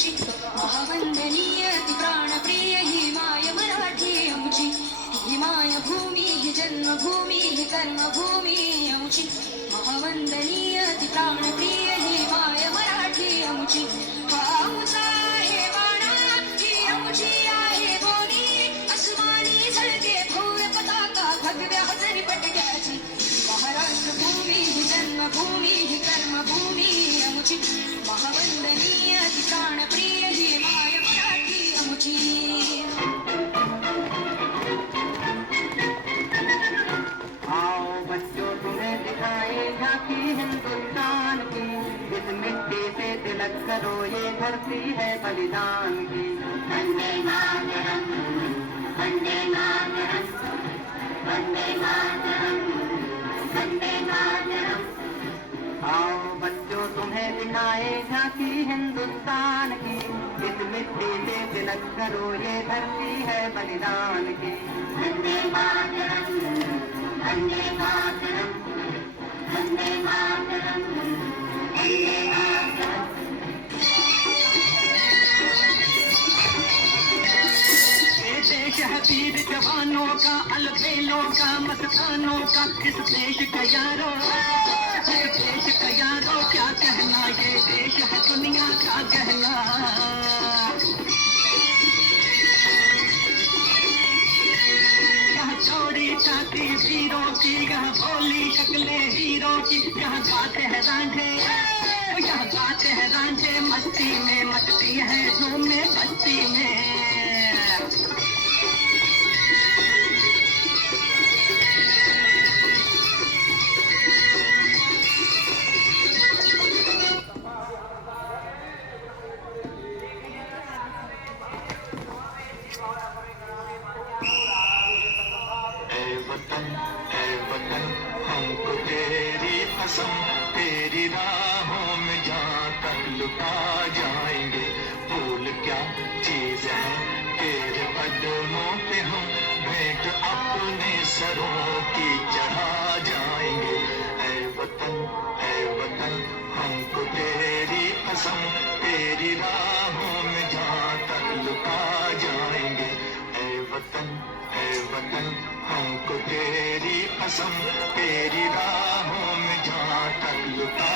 आमची महावंदनीय ती प्राणप्रिय ही माय मराठी आमची ही मायभूमी ही जन्मभूमी ही कर्मभूमी आमची महावंदनीय ती प्राणप्रिय ही माय मराठी आमची हा आमचा आहे बाणा ही आमची आहे बोली अस्मानी झळके भव्य पताका भगव्या हजरी पटक्याची महाराष्ट्र भूमी ही जन्मभूमी ही कर्मभूमी आमची महावंदनीय ती प्राणप्रिय ही माय मराठी आमची आओ बच्चों तुम्हें दिखाए झांकी हिंदुस्तान की इस मिट्टी से तिलक करो ये धरती है बलिदान की वंदे मातरम वंदे मातरम वंदे मातरम वंदे मातरम। आओ बच्चों तुम्हें दिखाए झांकी हिंदुस्तान की इस मिट्टी से तिलक करो ये धरती है बलिदान की वंदे मातरम वंदे मातरम वंदे मातरम वंदे मातरम। ये देश है वीर जवानों का अलबेलों का मस्तानों का इस देश का यारो इस देश का यारो क्या कहना ये देश है दुनिया का कहना। चौड़ी छाती वीरों की यहाँ भोली शक्लें हीरों की यहाँ गाते हैं रांझे यहाँ गाते हैं रांझे मस्ती में मस्ती है झूमे बस्ती में। ऐ वतन हमको तेरी कसम तेरी राहों में जहाँ तक लुटा जाएंगे भूल क्या चीज है तेरे कदमों पे हम भेंट अपने सरों की चढ़ा जाएंगे। ऐ वतन हमको तेरी कसम तेरी राहों में जहाँ तक लुटा जाएंगे। ऐ वतन हमको तेरी कसम तेरी राहों में जहाँ तक लुटा